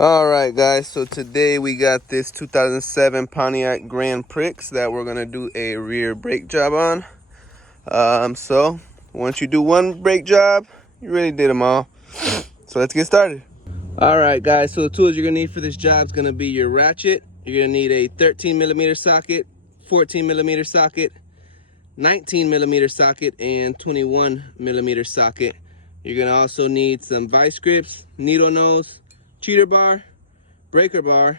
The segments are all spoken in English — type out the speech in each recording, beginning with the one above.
All right, guys, so today we got this 2007 Pontiac Grand Prix that we're gonna do a rear brake job on. So once you do one brake job, you really did them all. So let's get started. All right, guys, so the tools you're gonna need for this job is gonna be your ratchet. You're gonna need a 13mm socket, 14mm socket, 19mm socket, and 21mm socket. You're gonna also need some vice grips, needle nose, cheater bar, breaker bar,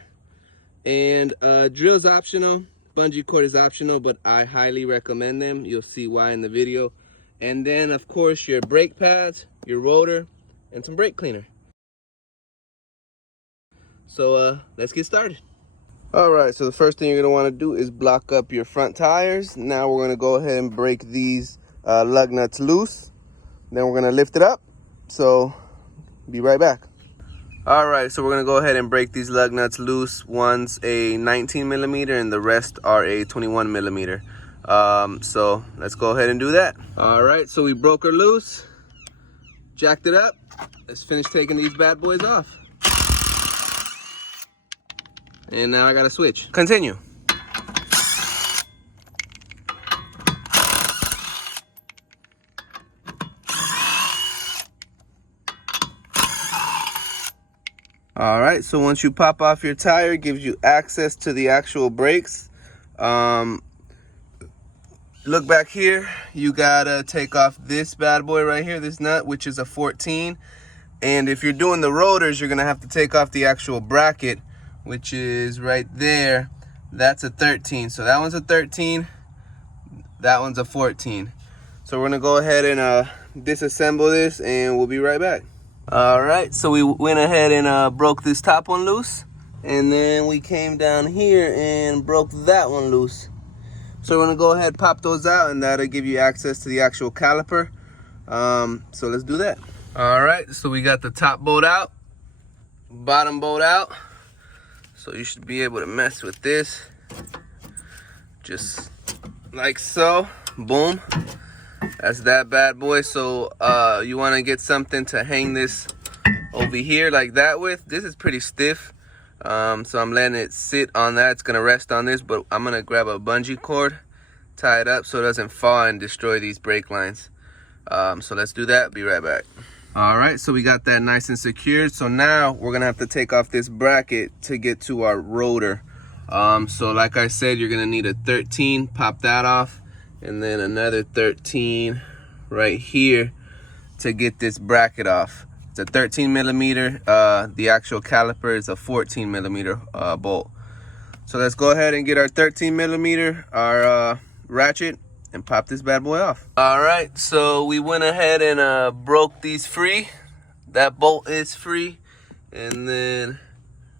and drill's optional, bungee cord is optional, but I highly recommend them. You'll see why in the video. And then of course your brake pads, your rotor, and some brake cleaner. So let's get started. All right, so the first thing you're gonna want to do is block up your front tires. Now we're gonna go ahead and break these lug nuts loose. Then we're gonna lift it up. So be right back. All right, so we're gonna go ahead and break these lug nuts loose. One's a 19mm and the rest are a 21mm. So let's go ahead and do that. All right, so we broke her loose, jacked it up. Let's finish taking these bad boys off. And now I gotta switch. Continue. All right, so once you pop off your tire, it gives you access to the actual brakes. Look back here, you gotta take off this bad boy right here, this nut, which is a 14. And if you're doing the rotors, you're gonna have to take off the actual bracket, which is right there. That's a 13. So that one's a 13, that one's a 14. So we're gonna go ahead and disassemble this and we'll be right back. All right, so we went ahead and broke this top one loose, and then we came down here and broke that one loose. So we're gonna go ahead and pop those out, and that'll give you access to the actual caliper. So let's do that. All right, so we got the top bolt out, bottom bolt out. So you should be able to mess with this, just like so, boom. That's that bad boy. So you want to get something to hang this over here like that with. This is pretty stiff, so I'm letting it sit on that. It's gonna rest on this, but I'm gonna grab a bungee cord, tie it up so it doesn't fall and destroy these brake lines. So let's do that, be right back. All right, so we got that nice and secured. So now we're gonna have to take off this bracket to get to our rotor. So like I said, you're gonna need a 13, pop that off, and then another 13 right here to get this bracket off. It's a 13mm. The actual caliper is a 14mm bolt. So let's go ahead and get our 13mm, our ratchet, and pop this bad boy off. All right, so we went ahead and broke these free. That bolt is free, and then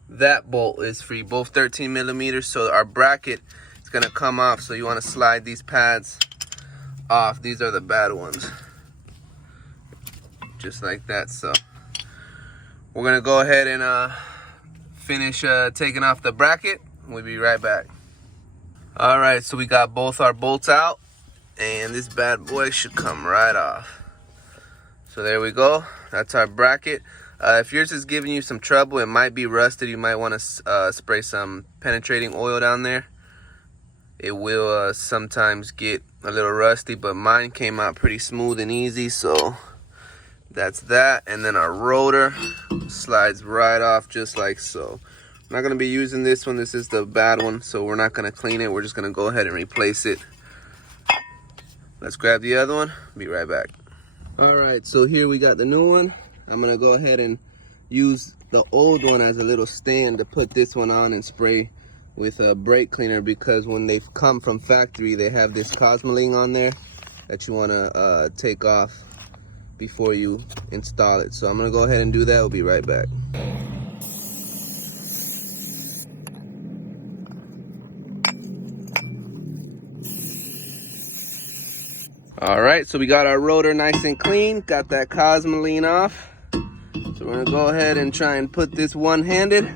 that bolt is free, both 13mm. So our bracket is gonna come off, so you wanna slide these pads off. These are the bad ones, just like that. So we're gonna go ahead and finish taking off the bracket. We'll be right back. All right, so we got both our bolts out, and this bad boy should come right off. So there we go, that's our bracket. If yours is giving you some trouble, it might be rusted. You might want to spray some penetrating oil down there. It will sometimes get a little rusty, but mine came out pretty smooth and easy. So that's that. And then our rotor slides right off just like so. I'm not going to be using this one. This is the bad one, so we're not going to clean it. We're just going to go ahead and replace it. Let's grab the other one, be right back. All right, so here we got the new one. I'm gonna go ahead and use the old one as a little stand to put this one on and spray with a brake cleaner, because when they come from factory, they have this cosmoling on there that you wanna take off before you install it. So I'm gonna go ahead and do that, we'll be right back. All right, so we got our rotor nice and clean, got that cosmoline off. So we're gonna go ahead and try and put this one-handed.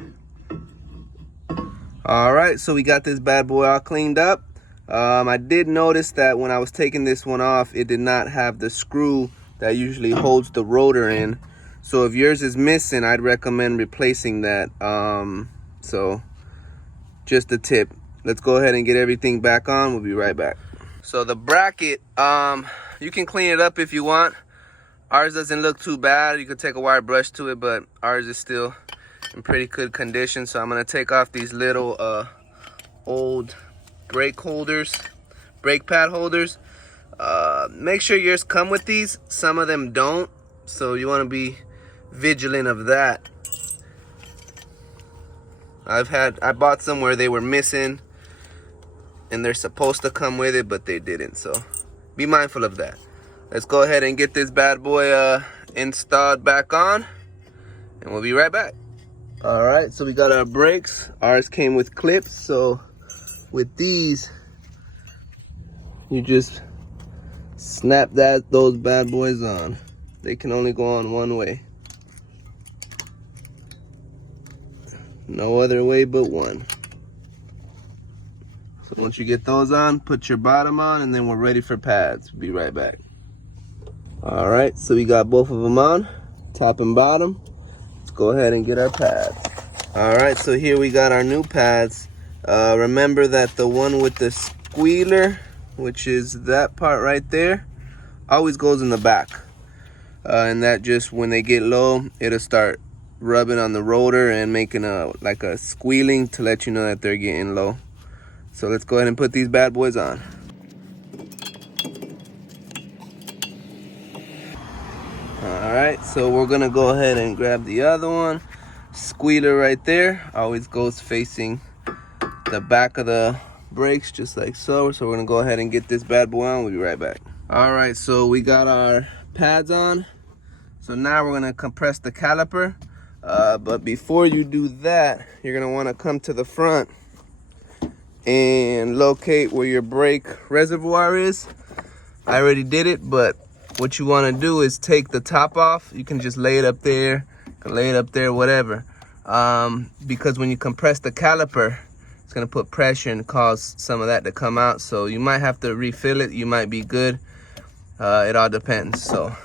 All right, so we got this bad boy all cleaned up. I did notice that when I was taking this one off, it did not have the screw that usually holds the rotor in. So if yours is missing, I'd recommend replacing that. So just a tip. Let's go ahead and get everything back on. We'll be right back. So the bracket, you can clean it up if you want. Ours doesn't look too bad. You could take a wire brush to it, but ours is still in pretty good condition. So I'm gonna take off these little old brake pad holders. Make sure yours come with these. Some of them don't, so you want to be vigilant of that. I bought some where they were missing and they're supposed to come with it, but they didn't, so be mindful of that. Let's go ahead and get this bad boy installed back on, and we'll be right back. All right, so we got our brakes. Ours came with clips, so with these you just snap those bad boys on. They can only go on one way. No other way but one. So once you get those on, put your bottom on, and then we're ready for pads. Be right back. All right, so we got both of them on, top and bottom. Let's go ahead and get our pads. All right, so here we got our new pads. Remember that the one with the squealer, which is that part right there, always goes in the back. And that just, when they get low, it'll start rubbing on the rotor and making like a squealing to let you know that they're getting low. So let's go ahead and put these bad boys on. All right, so we're gonna go ahead and grab the other one. Squealer right there always goes facing the back of the brakes, just like so. So we're gonna go ahead and get this bad boy on. We'll be right back. All right, so we got our pads on. So now we're gonna compress the caliper. But before you do that, you're gonna wanna come to the front and locate where your brake reservoir is. I already did it, but what you wanna do is take the top off. You can just lay it up there, whatever. Because when you compress the caliper, it's gonna put pressure and cause some of that to come out. So you might have to refill it, you might be good. It all depends. So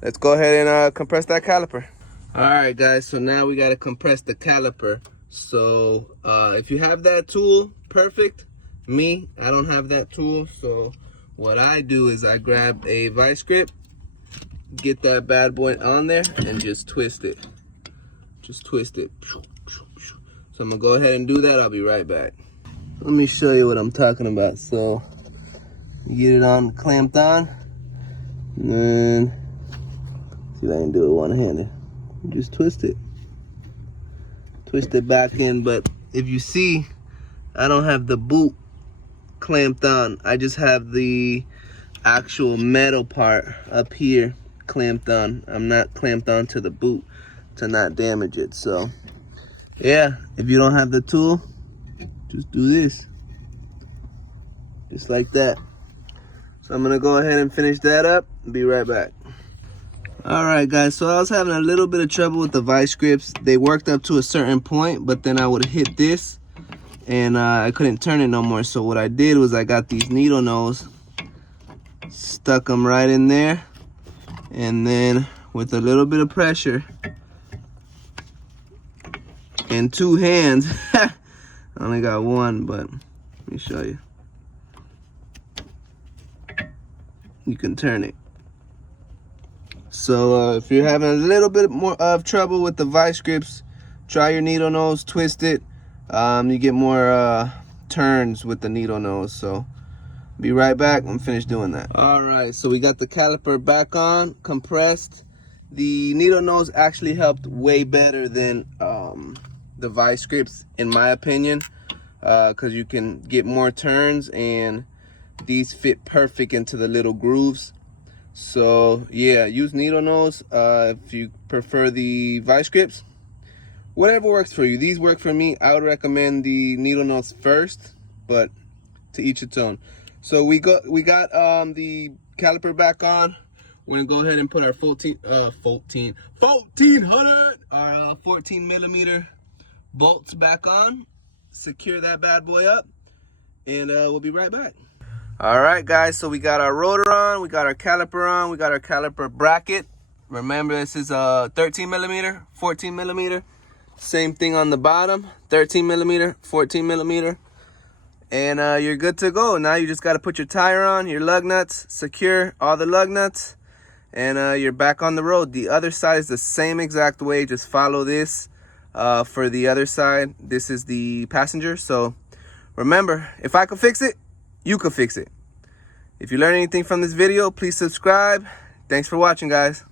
let's go ahead and compress that caliper. All right, guys, so now we got to compress the caliper. So if you have that tool, perfect. Me, I don't have that tool. So what I do is I grab a vice grip, get that bad boy on there, and just twist it. Just twist it. So I'm going to go ahead and do that. I'll be right back. Let me show you what I'm talking about. So you get it on, clamped on, and then see if I can do it one-handed. Just twist it back in. But if you see, I don't have the boot clamped on. I just have the actual metal part up here clamped on. I'm not clamped on to the boot to not damage it. So yeah, if you don't have the tool, just do this, just like that. So I'm gonna go ahead and finish that up and be right back. All right, guys, so I was having a little bit of trouble with the vice grips. They worked up to a certain point, but then I would hit this and I couldn't turn it no more. So what I did was I got these needle nose, stuck them right in there, and then with a little bit of pressure and two hands, I only got one, but let me show you. You can turn it. So if you're having a little bit more of trouble with the vice grips, try your needle nose, twist it. You get more turns with the needle nose. So be right back. I'm finished doing that. All right, so we got the caliper back on, compressed. The needle nose actually helped way better than the vice grips, in my opinion, because you can get more turns and these fit perfect into the little grooves. So yeah, use needle nose if you prefer the vice grips. Whatever works for you. These work for me. I would recommend the needle nose first, but to each its own. So we got the caliper back on. We're gonna go ahead and put our 14 millimeter bolts back on. Secure that bad boy up, and we'll be right back. All right, guys, so we got our rotor on, we got our caliper on, we got our caliper bracket. Remember, this is a 13 millimeter, 14 millimeter. Same thing on the bottom, 13 millimeter, 14 millimeter. And you're good to go. Now you just got to put your tire on, your lug nuts, secure all the lug nuts, and you're back on the road. The other side is the same exact way. Just follow this for the other side. This is the passenger. So remember, if I could fix it, you could fix it. If you learned anything from this video, please subscribe. Thanks for watching, guys.